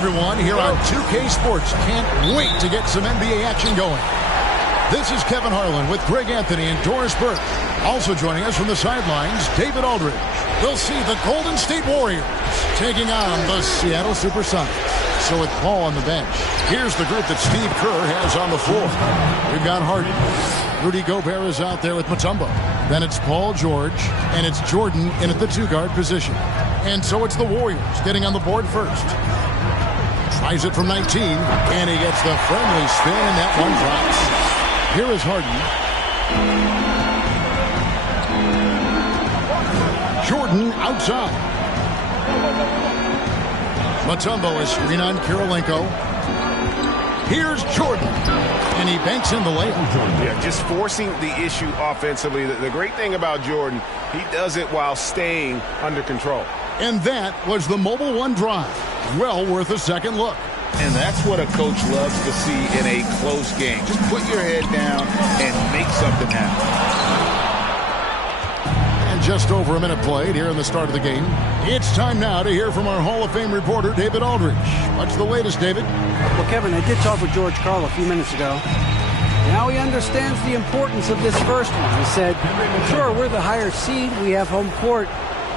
everyone, here on 2K Sports. Can't wait to get some NBA action going. This is Kevin Harlan with Greg Anthony and Doris Burke. Also joining us from the sidelines, David Aldridge. We'll see the Golden State Warriors taking on the Seattle Supersonics. So with Paul on the bench, here's the group that Steve Kerr has on the floor. We've got Harden. Rudy Gobert is out there with Mutombo. Then it's Paul George, and it's Jordan in at the two-guard position. And so it's the Warriors getting on the board first. Tries it from 19, and he gets the friendly spin, and that one drops. Here is Harden. Jordan outside. Mutombo is screen on Kirilenko. Here's Jordan. And he banks in the layup. Yeah, just forcing the issue offensively. The great thing about Jordan, he does it while staying under control. And that was the Mobile One drive. Well worth a second look. And that's what a coach loves to see in a close game. Just put your head down and make something happen. And just over a minute played here in the start of the game. It's time now to hear from our Hall of Fame reporter, David Aldridge. What's the latest, David? Well, Kevin, I did talk with George Karl a few minutes ago. Now he understands the importance of this first one. He said, sure, we're the higher seed. We have home court.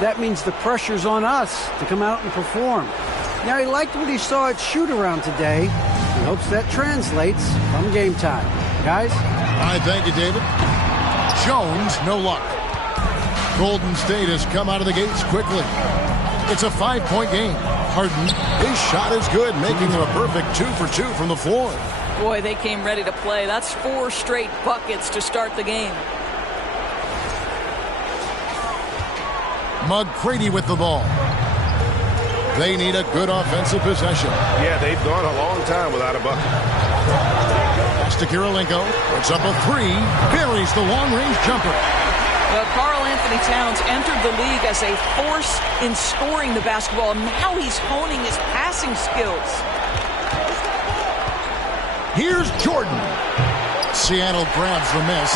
That means the pressure's on us to come out and perform. Now, he liked what he saw at shoot-around today. He hopes that translates come game time. Guys? All right, thank you, David. Jones, no luck. Golden State has come out of the gates quickly. It's a 5-point game. Harden, his shot is good, making him a perfect 2 for 2 from the floor. Boy, they came ready to play. That's 4 straight buckets to start the game. McGrady with the ball. They need a good offensive possession. Yeah, they've gone a long time without a bucket. Pass to Kirilenko. Puts up a 3. Buries the long-range jumper. Well, Karl Anthony Towns entered the league as a force in scoring the basketball. Now he's honing his passing skills. Here's Jordan. Seattle grabs the miss.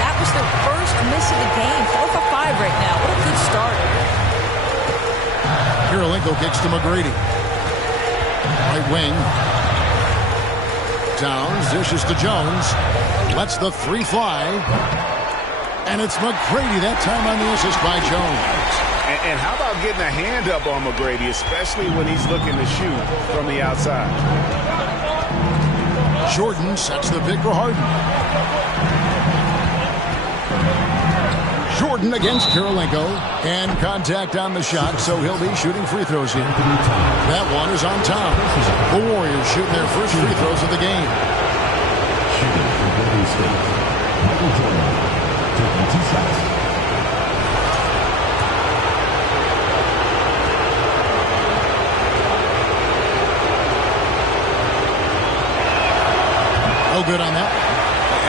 That was their first miss of the game. 4 for 5 right now. What a good start. Kirilenko kicks to McGrady. Right wing. Towns dishes to Jones. Lets the 3 fly. And it's McGrady that time on the assist by Jones. And how about getting a hand up on McGrady, especially when he's looking to shoot from the outside? Jordan sets the pick for Harden. Jordan against Kirilenko. And contact on the shot, so he'll be shooting free throws here. That one is on Towns. The Warriors shooting their first free throws of the game. Shooting for Golden State, Michael Jordan, taking 2 shots. No good on that.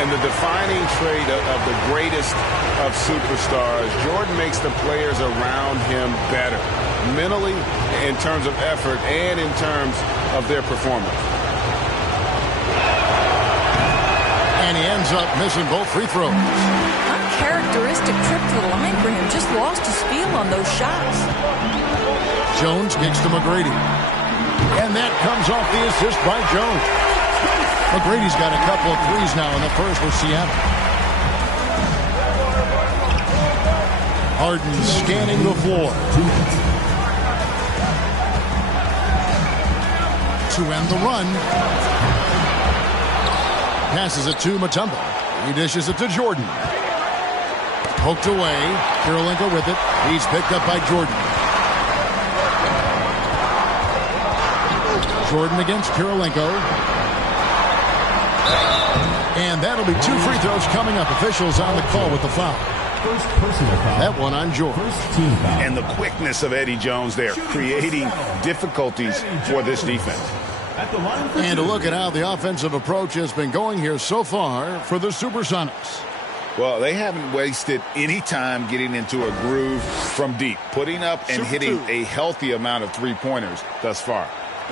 And the defining trait of the greatest of superstars, Jordan makes the players around him better, mentally, in terms of effort, and in terms of their performance. And he ends up missing both free throws. Uncharacteristic trip to the line for him. Just lost his feel on those shots. Jones kicks to McGrady. And that comes off the assist by Jones. McGrady's got a couple of threes now in the first for Seattle. Harden scanning the floor. To end the run. Passes it to Mutombo. He dishes it to Jordan. Poked away. Kirilenko with it. He's picked up by Jordan. Jordan against Kirilenko. And that'll be 2 free throws coming up. Officials on the call with the foul. First personal foul. That one on George. First team foul. And the quickness of Eddie Jones there, creating difficulties for this defense. And a look at how the offensive approach has been going here so far for the Supersonics. Well, they haven't wasted any time getting into a groove from deep, putting up and hitting a healthy amount of three-pointers thus far.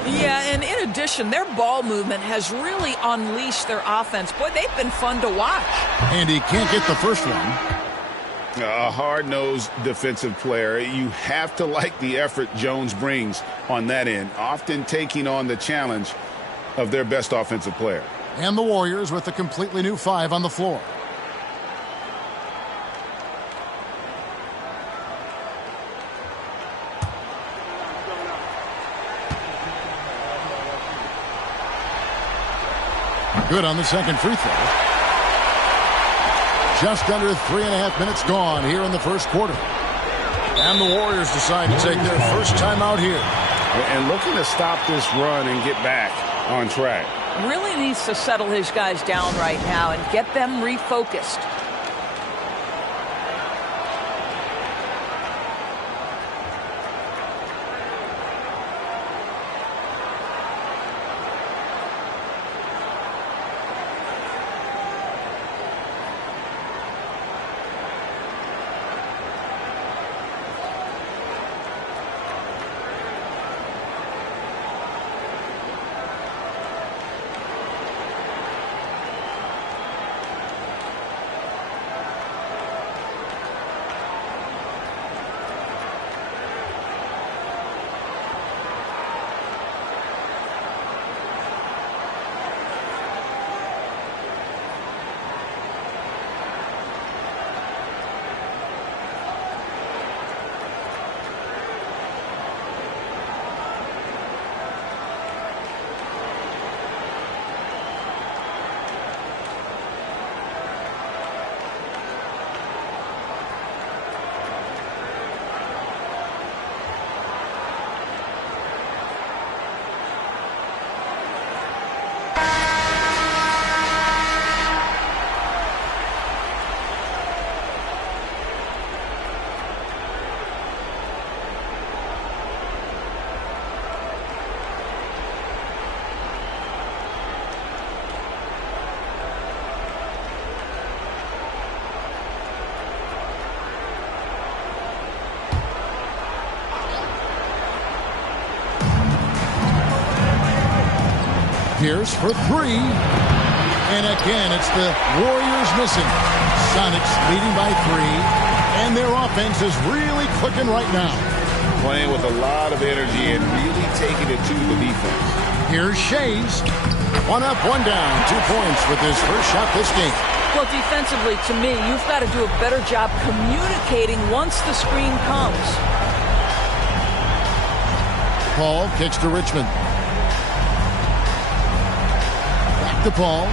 Yeah, and in addition, their ball movement has really unleashed their offense. Boy, they've been fun to watch. And he can't get the first one. A hard-nosed defensive player. You have to like the effort Jones brings on that end, often taking on the challenge of their best offensive player. And the Warriors with a completely new 5 on the floor. Good on the second free throw. Just under 3.5 minutes gone here in the first quarter. And the Warriors decide to take their first time out here. And looking to stop this run and get back on track. Really needs to settle his guys down right now and get them refocused. Pierce for 3. And again, it's the Warriors missing. Sonics leading by 3. And their offense is really clicking right now. Playing with a lot of energy and really taking it to the defense. Here's Shays. 1 up, 1 down. 2 points with his first shot this game. Well, defensively, to me, you've got to do a better job communicating once the screen comes. Paul kicks to Richmond. To Paul.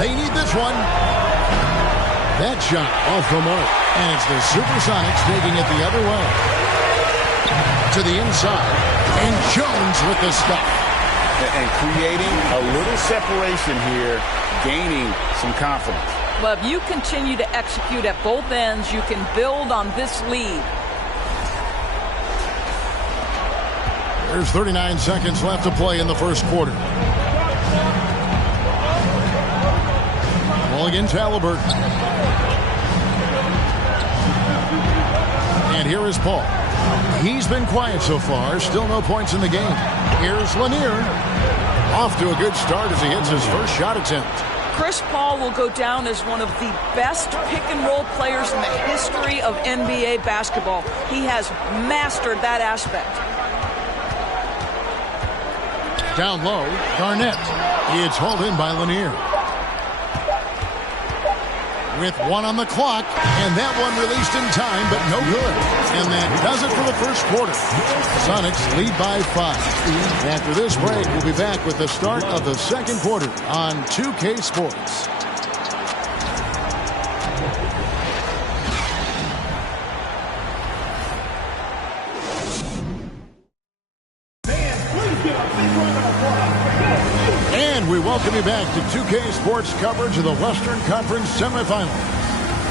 They need this one. That shot off the mark. And it's the Supersonics taking it the other way. To the inside. And Jones with the stop. And creating a little separation here, gaining some confidence. Well, if you continue to execute at both ends, you can build on this lead. There's 39 seconds left to play in the first quarter. Mulligan to Halliburton. And here is Paul. He's been quiet so far. Still no points in the game. Here's Lanier. Off to a good start as he hits his first shot attempt. Chris Paul will go down as one of the best pick-and-roll players in the history of NBA basketball. He has mastered that aspect. Down low, Garnett. It's hauled in by Lanier. With 1 on the clock, and that one released in time, but no good. And that does it for the first quarter. Sonics lead by 5. After this break, we'll be back with the start of the second quarter on 2K Sports. We welcome you back to 2K Sports coverage of the Western Conference semifinal.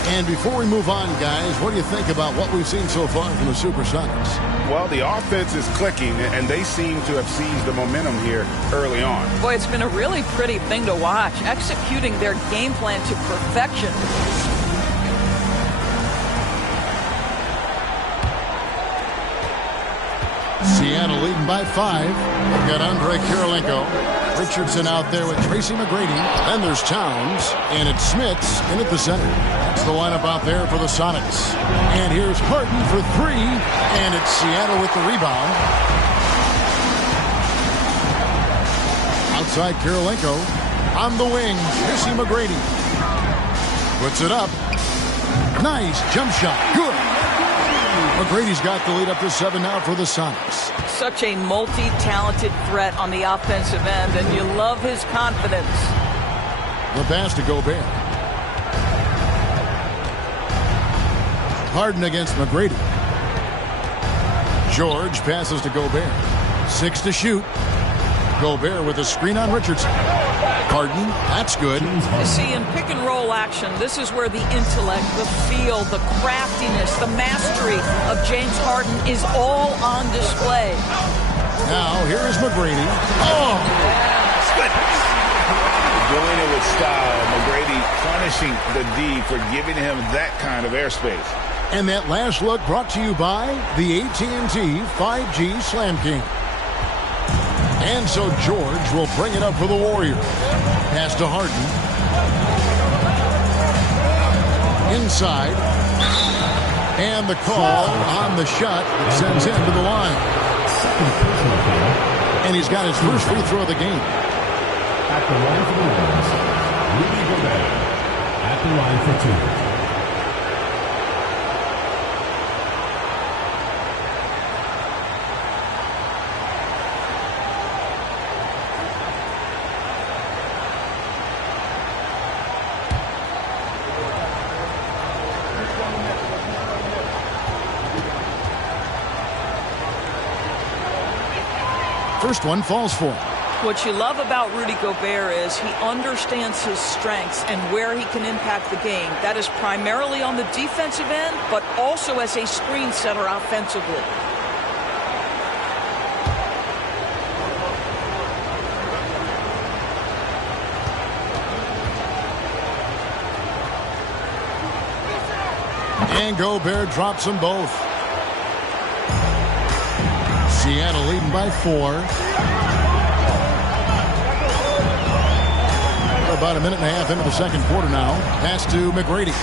And before we move on, guys, what do you think about what we've seen so far from the Supersonics? Well, the offense is clicking, and they seem to have seized the momentum here early on. Boy, it's been a really pretty thing to watch, executing their game plan to perfection. Seattle leading by 5. They've got Andre Kirilenko. Richardson out there with Tracy McGrady. Then there's Towns, and it's Smits in at the center. That's the lineup out there for the Sonics. And here's Harden for 3, and it's Seattle with the rebound. Outside Kirilenko. On the wing, Tracy McGrady. Puts it up. Nice jump shot. Good. McGrady's got the lead up to 7 now for the Sonics. Such a multi-talented threat on the offensive end, and you love his confidence. The pass to Gobert. Harden against McGrady. George passes to Gobert. 6 to shoot. Gobert with a screen on Richardson. Harden, that's good. You see, in pick and roll action, this is where the intellect, the feel, the craftiness, the mastery of James Harden is all on display. Now, here is McGrady. Oh! Goodness. Doing it with style. McGrady punishing the D for giving him that kind of airspace. And that last look brought to you by the AT&T 5G Slam King. And so George will bring it up for the Warriors. Pass to Harden. Inside. And the call on the shot that sends him to the line. And he's got his first free throw of the game. At the line for the Warriors, Rudy Gobert. At the line for 2. First one falls for him. What you love about Rudy Gobert is he understands his strengths and where he can impact the game. That is primarily on the defensive end, but also as a screen setter offensively. And Gobert drops them both. Seattle leading by 4. About a minute and a half into the second quarter now. Pass to McGrady.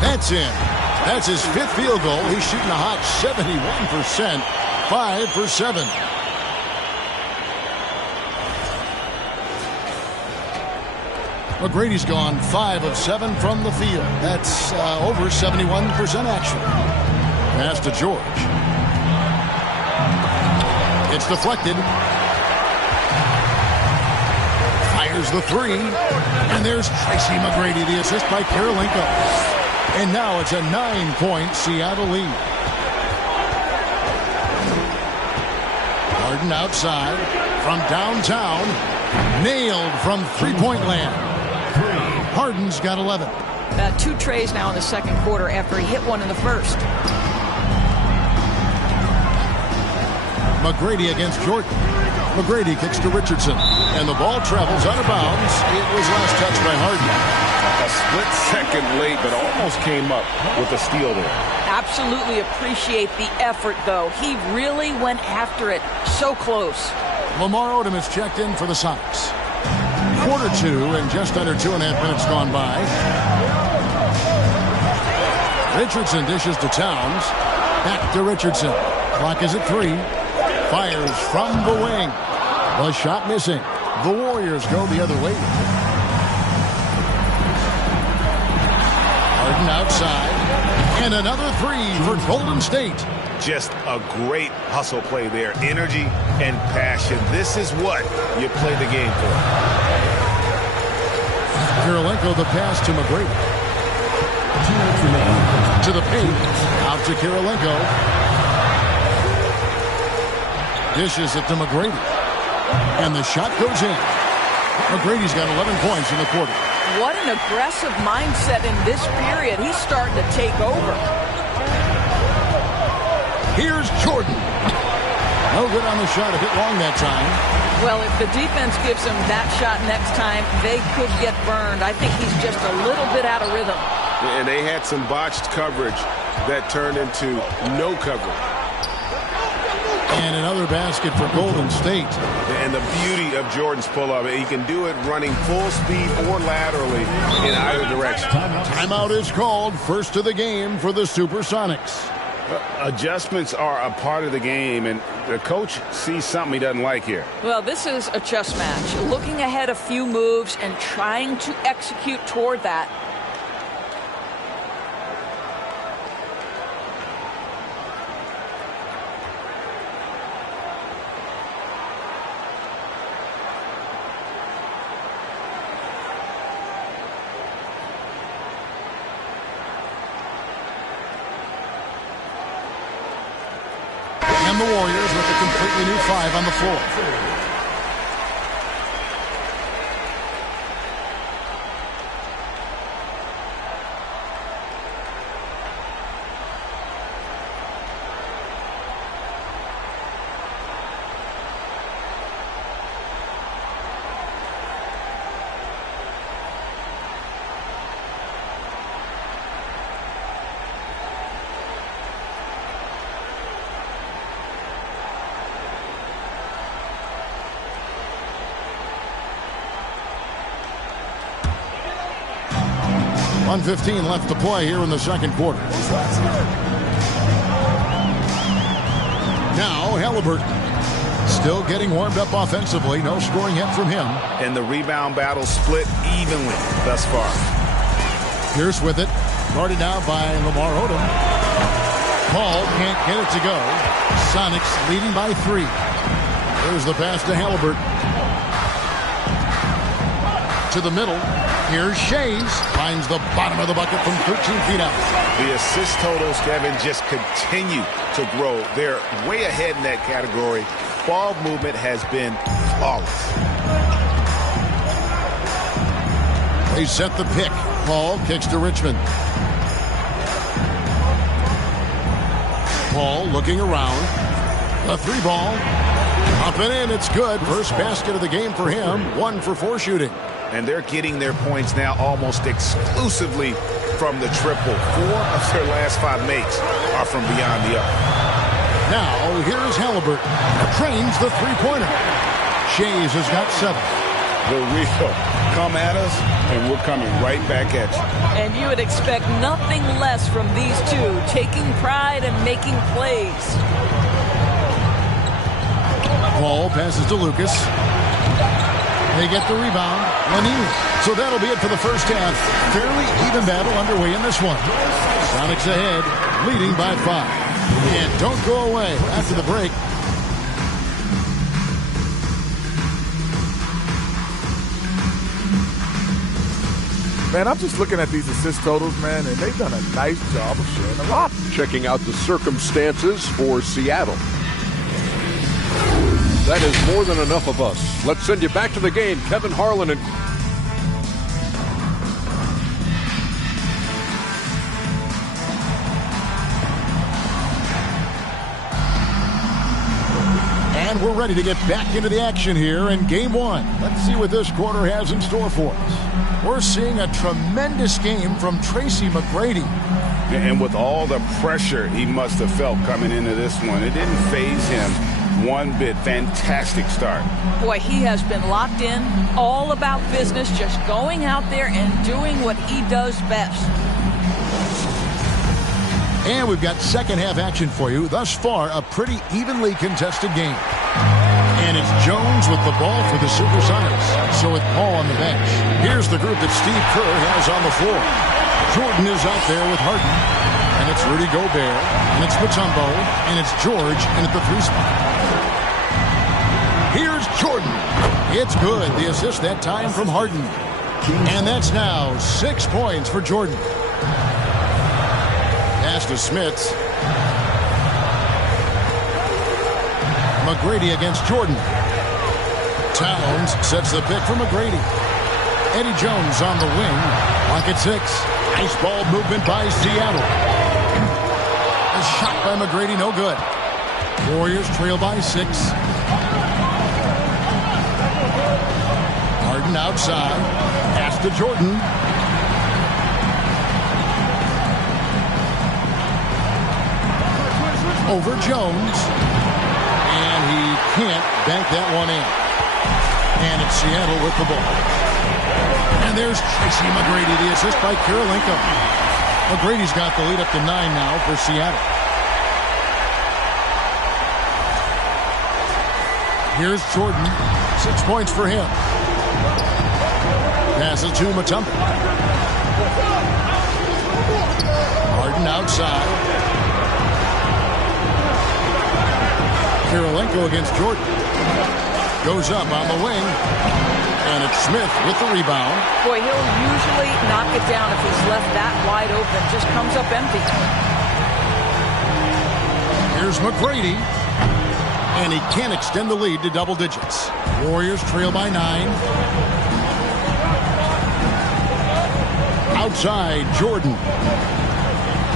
That's in. That's his 5th field goal. He's shooting a hot 71%. 5 for 7. McGrady's gone 5 of 7 from the field. That's over 71% action. Pass to George. It's deflected. Fires the 3. And there's Tracy McGrady, the assist by Kirilenko. And now it's a 9-point Seattle lead. Harden outside from downtown. Nailed from three-point land. Harden's got 11. 2 trays now in the second quarter after he hit one in the first. McGrady against Jordan. McGrady kicks to Richardson. And the ball travels out of bounds. It was last touched by Harden. A split second late, but almost came up with a steal there. Absolutely appreciate the effort, though. He really went after it. So close. Lamar Odom is checked in for the Sonics. Quarter 2 and just under 2.5 minutes gone by. Richardson dishes to Towns. Back to Richardson. Clock is at 3. Fires from the wing. The shot missing. The Warriors go the other way. Harden outside. And another 3 for Golden State. Just a great hustle play there. Energy and passion. This is what you play the game for. Kirilenko the pass to McGrady. To the paint. Out to Kirilenko. Dishes it to McGrady. And the shot goes in. McGrady's got 11 points in the quarter. What an aggressive mindset in this period. He's starting to take over. Here's Jordan. No good on the shot. A bit long that time. Well, if the defense gives him that shot next time, they could get burned. I think he's just a little bit out of rhythm. And they had some botched coverage that turned into no coverage. And another basket for Golden State. And the beauty of Jordan's pull-up, he can do it running full speed or laterally in either direction. Timeout is called. First of the game for the Supersonics. Adjustments are a part of the game, and the coach sees something he doesn't like here. Well, this is a chess match. Looking ahead a few moves and trying to execute toward that. And the Warriors with a completely new 5 on the floor. .1:15 left to play here in the second quarter. Now Halliburton still getting warmed up offensively. No scoring yet from him. And the rebound battle split evenly thus far. Pierce with it. Guarded now by Lamar Odom. Paul can't get it to go. Sonics leading by 3. There's the pass to Halliburton. To the middle. Here's Shays. Finds the bottom of the bucket from 13 feet out. The assist totals, Kevin, just continue to grow. They're way ahead in that category. Ball movement has been flawless. They set the pick. Paul kicks to Richmond. Paul looking around. A 3 ball. Up and in. It's good. First basket of the game for him. 1 for 4 shooting. And they're getting their points now almost exclusively from the triple. 4 of their last 5 makes are from beyond the arc. Now, here's Halliburton. Trains the three-pointer. Shays has got 7. The real come at us, and we're coming right back at you. And you would expect nothing less from these two, taking pride and making plays. Paul passes to Lucas. They get the rebound. Lanini. So that'll be it for the first half. Fairly even battle underway in this one. Sonics ahead, leading by 5. And don't go away after the break. Man, I'm just looking at these assist totals, man, and they've done a nice job of showing them off. Checking out the circumstances for Seattle. That is more than enough of us. Let's send you back to the game. Kevin Harlan and... And we're ready to get back into the action here in Game 1. Let's see what this quarter has in store for us. We're seeing a tremendous game from Tracy McGrady. And with all the pressure he must have felt coming into this one, it didn't faze him one bit. Fantastic start. Boy, he has been locked in, all about business, just going out there and doing what he does best. And we've got second half action for you. Thus far, a pretty evenly contested game. And it's Jones with the ball for the Supersonics. So with Paul on the bench, here's the group that Steve Kerr has on the floor. Jordan is out there with Harden. And it's Rudy Gobert. And it's Mutombo. And it's George in at the 3 spot. Here's Jordan. It's good. The assist that time from Harden. And that's now 6 points for Jordan. Pass to Smits. McGrady against Jordan. Towns sets the pick for McGrady. Eddie Jones on the wing. Clock at 6. Nice ball movement by Seattle. A shot by McGrady, no good. Warriors trail by 6. Harden outside. Pass to Jordan. Over Jones. can't bank that one in. And it's Seattle with the ball. And there's Tracy McGrady, the assist by Kirilenko. McGrady's got the lead up to 9 now for Seattle. Here's Jordan. 6 points for him. Passes to Mutombo. Harden outside. Kirilenko against Jordan. Goes up on the wing. And it's Smith with the rebound. Boy, he'll usually knock it down if he's left that wide open. Just comes up empty. Here's McGrady. And he can't extend the lead to double digits. Warriors trail by 9. Outside, Jordan.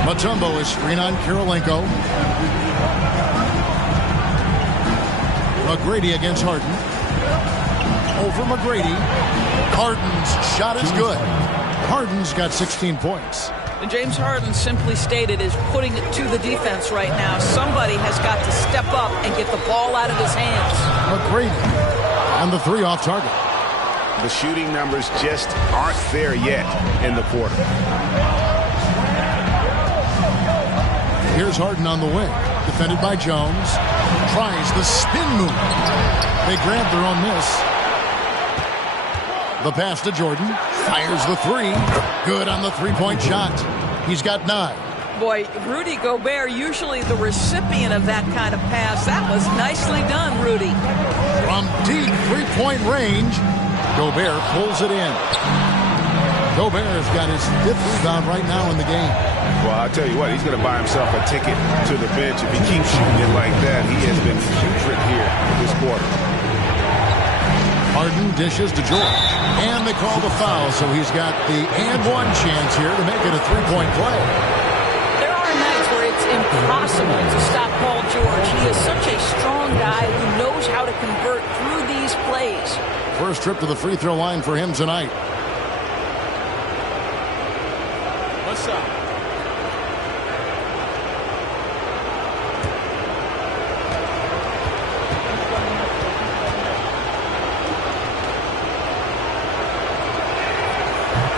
Mutombo is screen on Kirilenko. McGrady against Harden. Over McGrady. Harden's shot is good. Harden's got 16 points. And James Harden, simply stated, is putting it to the defense right now. Somebody has got to step up and get the ball out of his hands. McGrady on the 3 off target. The shooting numbers just aren't there yet in the quarter. Here's Harden on the wing. Defended by Jones. Tries the spin move. They grab their own miss. The pass to Jordan. Fires the 3. Good on the 3-point shot. He's got 9. Boy, Rudy Gobert, usually the recipient of that kind of pass. That was nicely done, Rudy. From deep 3-point range, Gobert pulls it in. Gobert has got his 5th rebound right now in the game. Well, I'll tell you what, he's going to buy himself a ticket to the bench if he keeps shooting it like that. He has been putrid here this quarter. Harden dishes to George. And they call the foul, so he's got the and 1 chance here to make it a 3-point play. There are nights where it's impossible to stop Paul George. He is such a strong guy who knows how to convert through these plays. First trip to the free throw line for him tonight. What's up?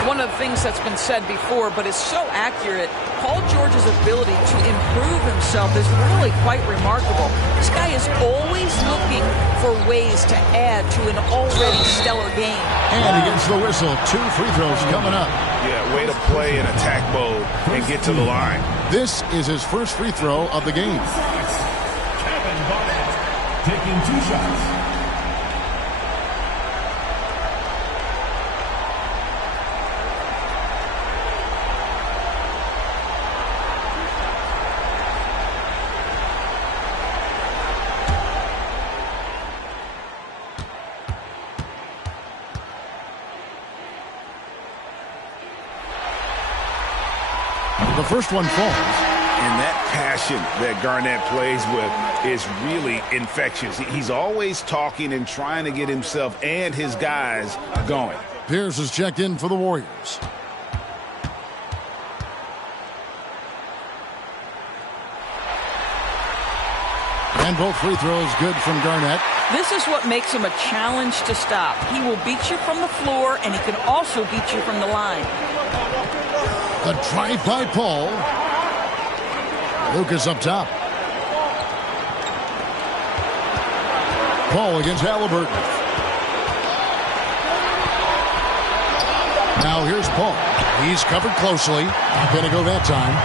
One of the things that's been said before, but it's so accurate, Paul George's ability to improve himself is really quite remarkable. This guy is always looking for ways to add to an already stellar game. And he gets the whistle. 2 free throws coming up. Yeah, way to play in attack mode and get to the line. This is his first free throw of the game. Kevin Garnett taking 2 shots. The first one falls. And that passion that Garnett plays with is really infectious. He's always talking and trying to get himself and his guys going. Pierce is checked in for the Warriors. And both free throws good from Garnett. This is what makes him a challenge to stop. He will beat you from the floor, and he can also beat you from the line. The drive by Paul. Lucas up top. Paul against Halliburton. Now here's Paul. He's covered closely. Gonna go that time.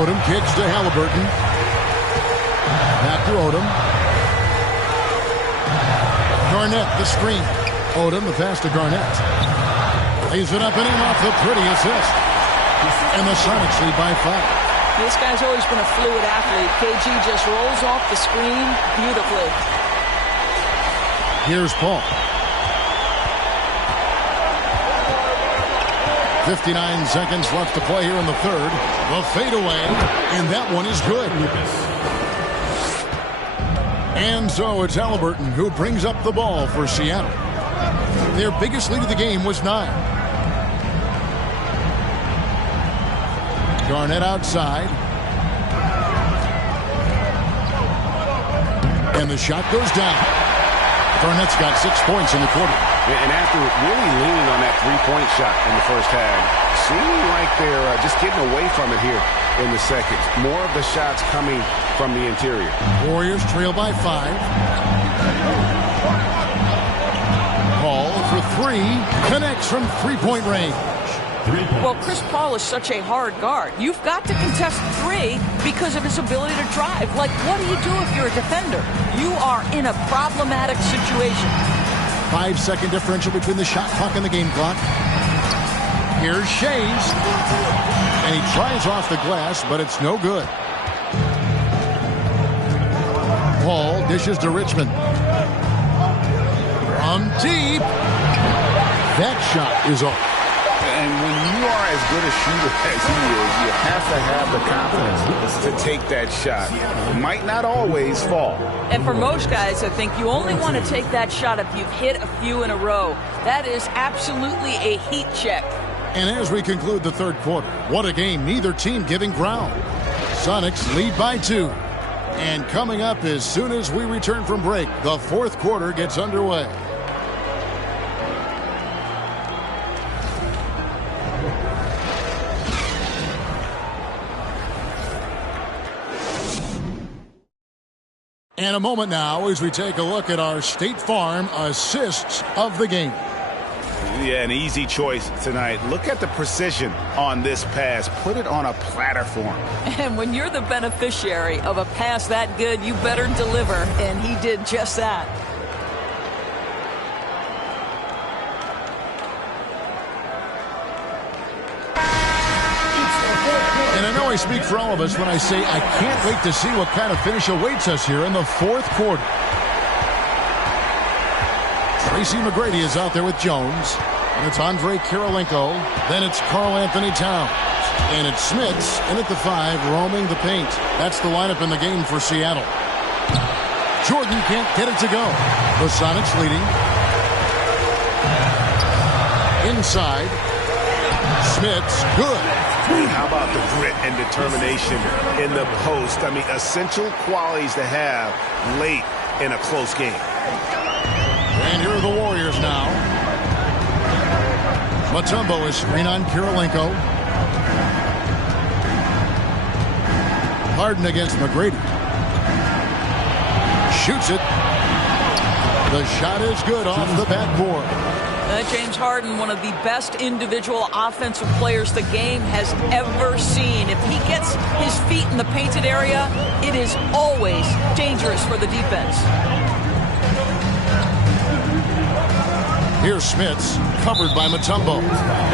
Odom kicks to Halliburton. Back to Odom. Garnett, the screen. Odom, the pass to Garnett. Lays it up and in off the pretty assist. And the Sonics lead by 5. This guy's always been a fluid athlete. KG just rolls off the screen beautifully. Here's Paul. 59 seconds left to play here in the third. The fadeaway, and that one is good. And so it's Halliburton who brings up the ball for Seattle. Their biggest lead of the game was 9. Garnett outside. And the shot goes down. Garnett's got 6 points in the quarter. And after really leaning on that three-point shot in the first half, seeming like they're just getting away from it here in the second. More of the shots coming from the interior. Warriors trail by 5. Paul for 3. Connects from three-point range. Well, Chris Paul is such a hard guard. You've got to contest 3 because of his ability to drive. Like, what do you do if you're a defender? You are in a problematic situation. 5-second differential between the shot clock and the game clock. Here's Shays. And he tries off the glass, but it's no good. Paul dishes to Richmond. From deep. That shot is off. And when you are as good a shooter as he is, you have to have the confidence to take that shot. It might not always fall. And for most guys, I think you only want to take that shot if you've hit a few in a row. That is absolutely a heat check. And as we conclude the third quarter, what a game, neither team giving ground. Sonics lead by 2. And coming up as soon as we return from break, the fourth quarter gets underway. And a moment now as we take a look at our State Farm assists of the game. Yeah, an easy choice tonight. Look at the precision on this pass. Put it on a platter for him. And when you're the beneficiary of a pass that good, you better deliver. And he did just that. And I know I speak for all of us when I say I can't wait to see what kind of finish awaits us here in the fourth quarter. Tracy McGrady is out there with Jones. And it's Andre Kirilenko. Then it's Karl Anthony Towns. And it's Smits in at the 5, roaming the paint. That's the lineup in the game for Seattle. Jordan can't get it to go. The Sonics leading. Inside. Smits, good. How about the grit and determination in the post? I mean, essential qualities to have late in a close game. And here are the Warriors now. Mutombo is screen on Kirilenko. Harden against McGrady. Shoots it. The shot is good off the backboard. James Harden, one of the best individual offensive players the game has ever seen. If he gets his feet in the painted area, it is always dangerous for the defense. Here's Smits, covered by Mutombo.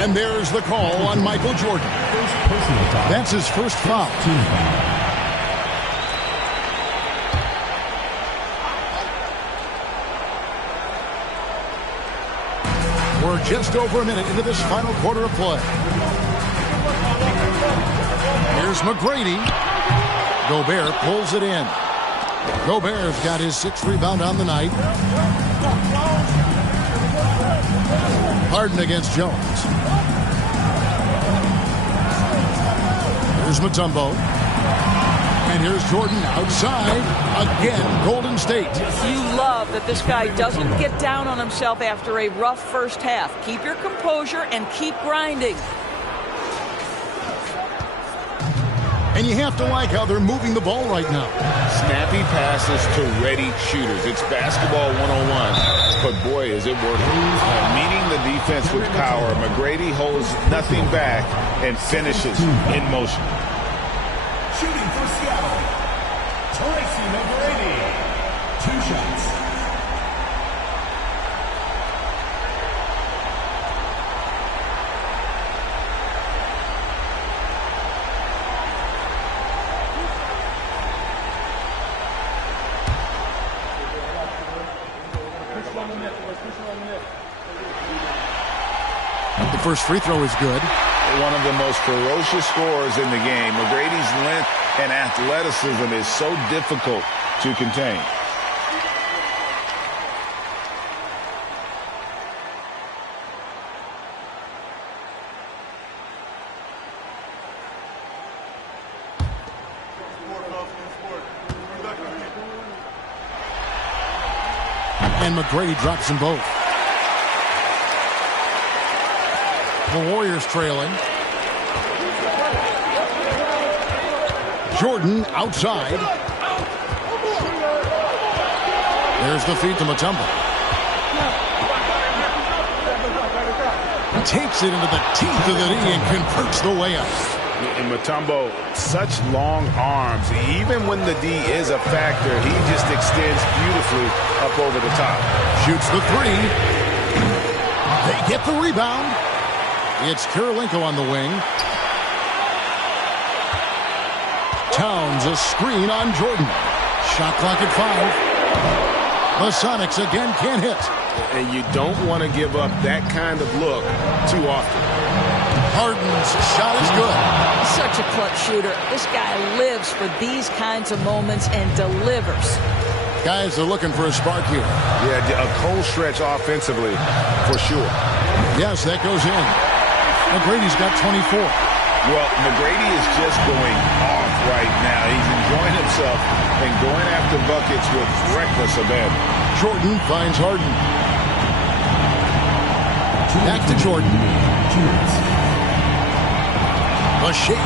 And there's the call on Michael Jordan. That's his first foul. We're just over a minute into this final quarter of play. Here's McGrady. Gobert pulls it in. Gobert's got his 6th rebound on the night. Harden against Jones. Here's Mutombo. And here's Jordan outside. Again, Golden State. You love that this guy doesn't get down on himself after a rough first half. Keep your composure and keep grinding. And you have to like how they're moving the ball right now. Snappy passes to ready shooters. It's basketball 101. But boy, is it working. Meeting the defense with power. McGrady holds nothing back and finishes in motion. Shooting for Seattle, Tracy McGrady. 2 shots. The first free throw is good. One of the most ferocious scorers in the game. McGrady's length and athleticism is so difficult to contain. And McGrady drops them both. The Warriors trailing. Jordan outside. There's the feed to Mutombo. Takes it into the teeth of the knee and converts the way up. And Mutombo, such long arms. Even when the D is a factor, he just extends beautifully up over the top. Shoots the three. They get the rebound. It's Kirilenko on the wing. Towns a screen on Jordan. Shot clock at 5. The Sonics again can't hit. And you don't want to give up that kind of look too often. Harden's shot is good. Such a clutch shooter. This guy lives for these kinds of moments and delivers. Guys are looking for a spark here. Yeah, a cold stretch offensively for sure. Yes, that goes in. McGrady's got 24. Well, McGrady is just going off right now. He's enjoying himself and going after buckets with reckless abandon. Jordan finds Harden. Back to Jordan. A shake.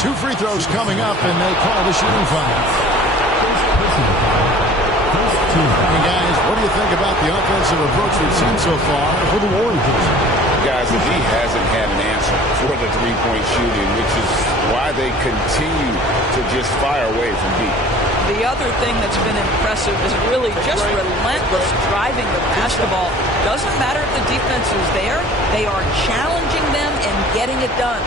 2 free throws coming up, and they call the shooting foul. And guys, what do you think about the offensive approach we've seen so far for the Warriors? Guys, the D hasn't had an answer for the three-point shooting, which is why they continue to just fire away from deep. The other thing that's been impressive is really just relentless driving the basketball. Doesn't matter if the defense is there. They are challenging them and getting it done.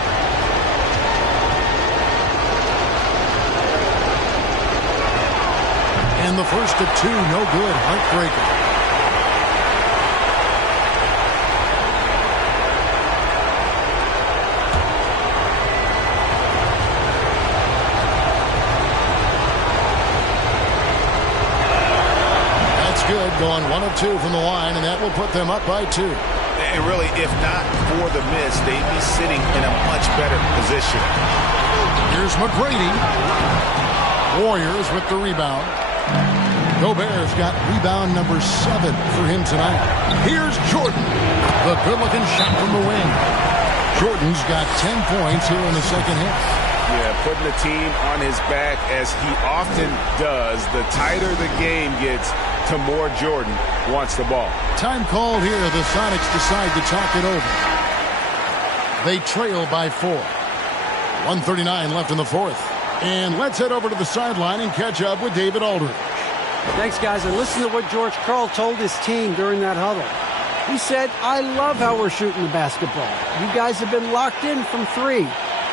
And the first of 2, no good. Heartbreaker. Good, going 1 of 2 from the line, and that will put them up by 2. And really, if not for the miss, they'd be sitting in a much better position. Here's McGrady. Warriors with the rebound. Gobert's got rebound number 7 for him tonight. Here's Jordan. The good-looking shot from the wing. Jordan's got 10 points here in the second half. Yeah, putting the team on his back as he often does. The tighter the game gets, the more Jordan wants the ball. Time called here. The Sonics decide to talk it over. They trail by 4. 1:39 left in the fourth. And let's head over to the sideline and catch up with David Aldridge. Thanks, guys. And listen to what George Karl told his team during that huddle. He said, I love how we're shooting the basketball. You guys have been locked in from 3.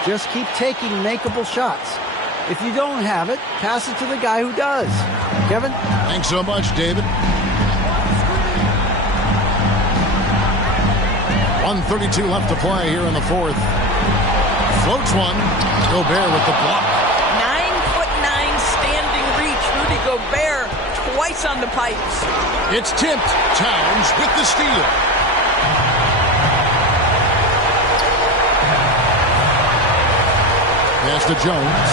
Just keep taking makeable shots. If you don't have it, pass it to the guy who does. Kevin? Thanks so much, David. 1:32 left to play here in the fourth. Floats one. Gobert with the block. 9'9" standing reach. Rudy Gobert twice on the pipes. It's tipped. Towns with the steal. Pass to Jones.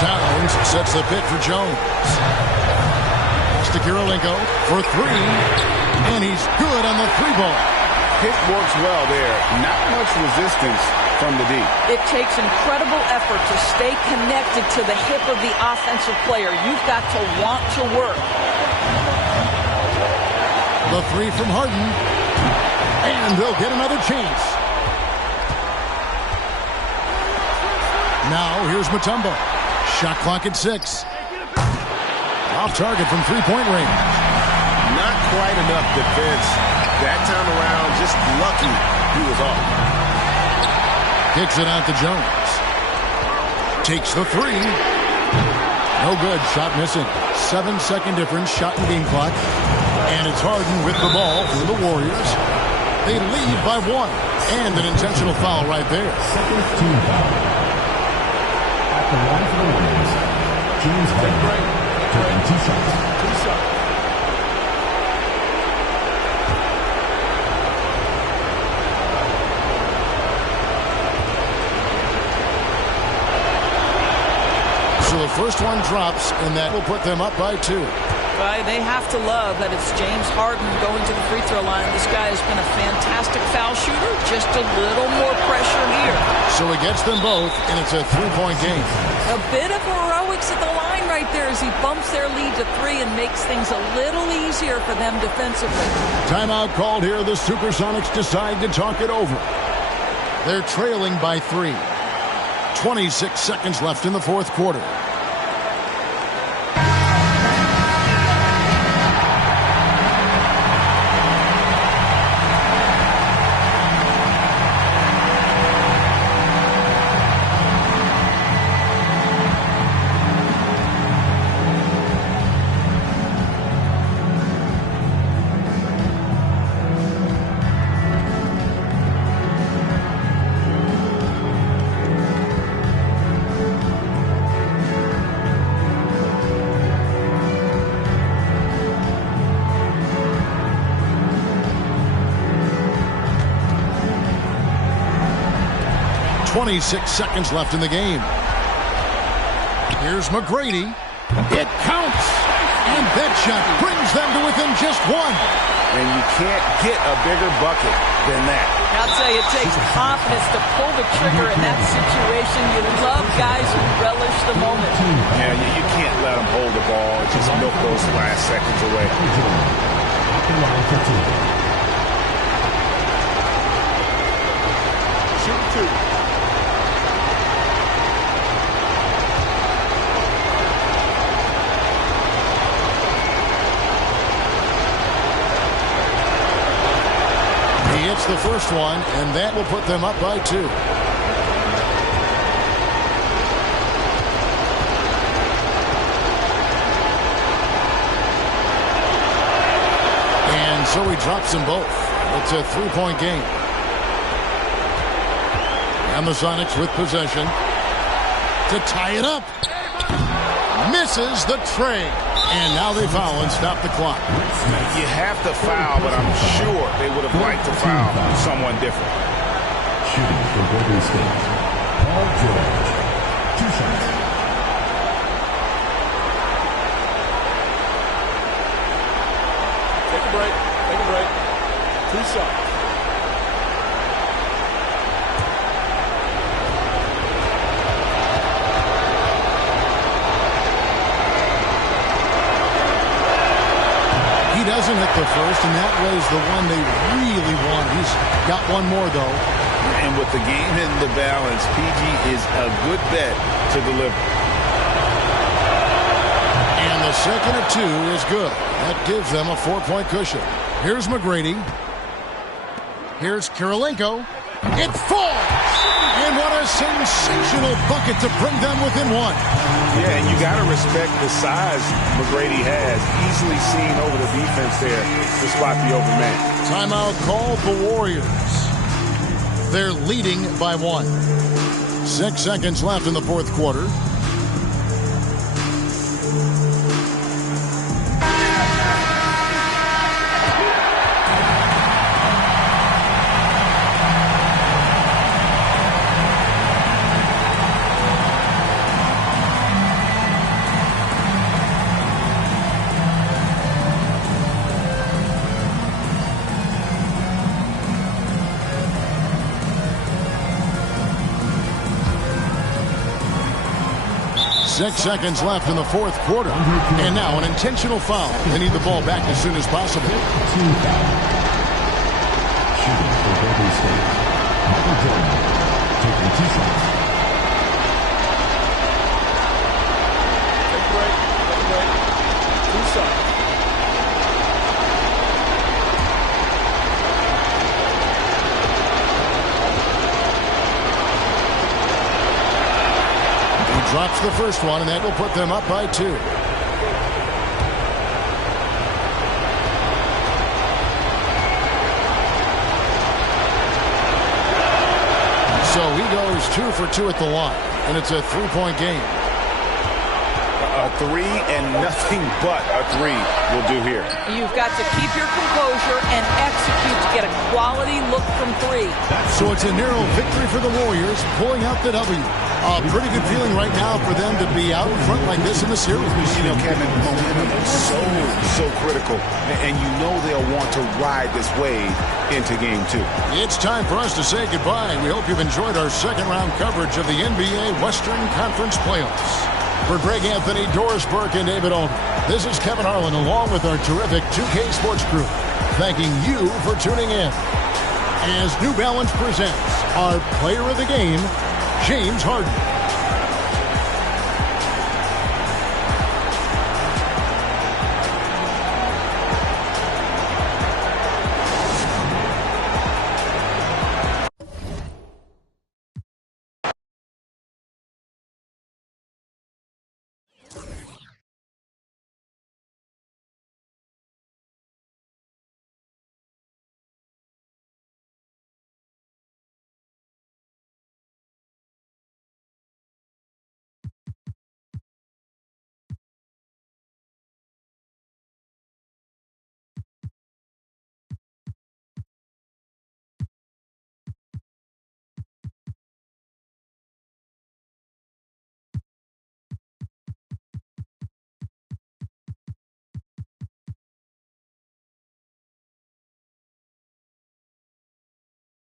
Towns sets the pick for Jones. Pass to Kirilenko for 3. And he's good on the 3-ball. Pick works well there. Not much resistance from the D. It takes incredible effort to stay connected to the hip of the offensive player. You've got to want to work. The 3 from Harden. And they'll get another chance. Now, here's Mutombo. Shot clock at 6. Off target from 3-point range. Not quite enough defense. That time around, just lucky he was off. Kicks it out to Jones. Takes the 3. No good. Shot missing. 7-second difference. Shot in game clock. And it's Harden with the ball for the Warriors. They lead by 1. And an intentional foul right there. Second team foul. At the line for the Warriors, James Harden taking 2 shots. So the first one drops, and that will put them up by 2. Well, they have to love that it's James Harden going to the free throw line. This guy has been a fantastic foul shooter. Just a little more pressure here. So he gets them both, and it's a three-point game. A bit of heroics at the line right there as he bumps their lead to 3 and makes things a little easier for them defensively. Timeout called here. The Supersonics decide to talk it over. They're trailing by 3. 26 seconds left in the fourth quarter. .26 seconds left in the game. Here's McGrady. It counts. And that shot brings them to within just 1. And you can't get a bigger bucket than that. I'll tell you, it takes confidence to pull the trigger in that situation. You love guys who relish the moment. Yeah, you can't let them hold the ball and just milk those last seconds away. Shoot 2. He hits the first one, and that will put them up by 2. And so he drops them both. It's a three-point game. And the Sonics with possession to tie it up. Misses the tray. And now they foul and stop the clock. You have to foul, but I'm sure they would have liked to foul someone different. Shooting for Golden State, Paul George. 2 shots. Take a break. Take a break. 2 shots. He doesn't hit the first, and that was the one they really want. He's got one more, though. And with the game in the balance, PG is a good bet to deliver. And the second of 2 is good. That gives them a 4-point cushion. Here's McGrady. Here's Kirilenko. It falls! And what a sensational bucket to bring them within 1. Yeah, and you got to respect the size McGrady has. Easily seen over the defense there to spot the open man. Timeout called the Warriors. They're leading by 1. 6 seconds left in the fourth quarter. Six seconds left in the fourth quarter. And now an intentional foul. They need the ball back as soon as possible. Shooting for Golden State, Michael Jordan, taking 2 shots. Take a break. Take a break. 2 shots. Drops the first one, and that will put them up by 2. So he goes 2 for 2 at the line, and it's a 3-point game. A 3 and nothing but a 3 will do here. You've got to keep your composure and execute to get a quality look from 3. So it's a narrow victory for the Warriors, pulling out the W. A pretty good feeling right now for them to be out in front like this in the series. You know, Kevin, momentum is so critical, and you know they'll want to ride this wave into Game 2. It's time for us to say goodbye. We hope you've enjoyed our second-round coverage of the NBA Western Conference Playoffs. For Greg Anthony, Doris Burke, and David Aldridge, this is Kevin Harlan along with our terrific 2K Sports crew, thanking you for tuning in. As New Balance presents our player of the game, James Harden.